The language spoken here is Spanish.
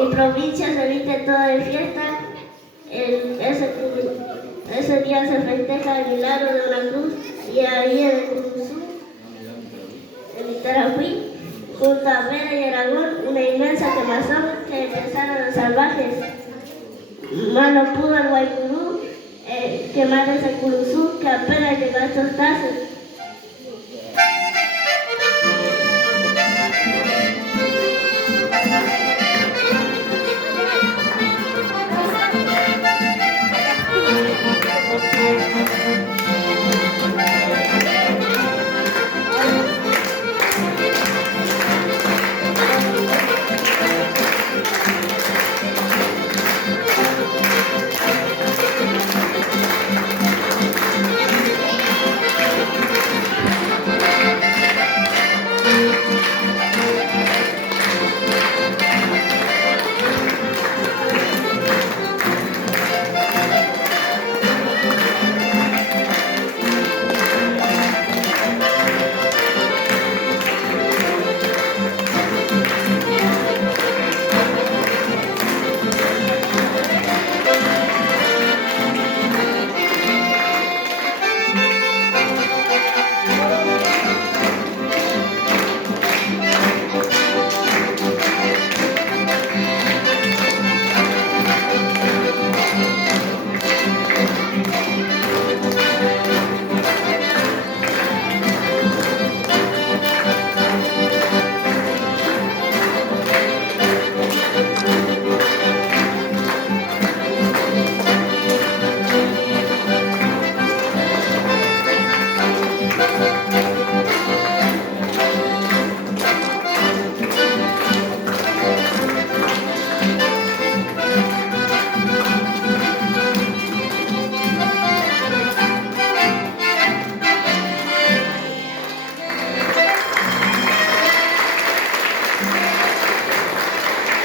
Mi provincia se viste toda de fiesta. Ese día se festeja el milagro de una cruz y ahí en el Curuzú, en Itarapuí, junto a Vera y Aragón, una inmensa quemazón que empezaron los salvajes. Más no pudo el Guaycurú quemar ese Curuzú que apenas llegó a estos tazos.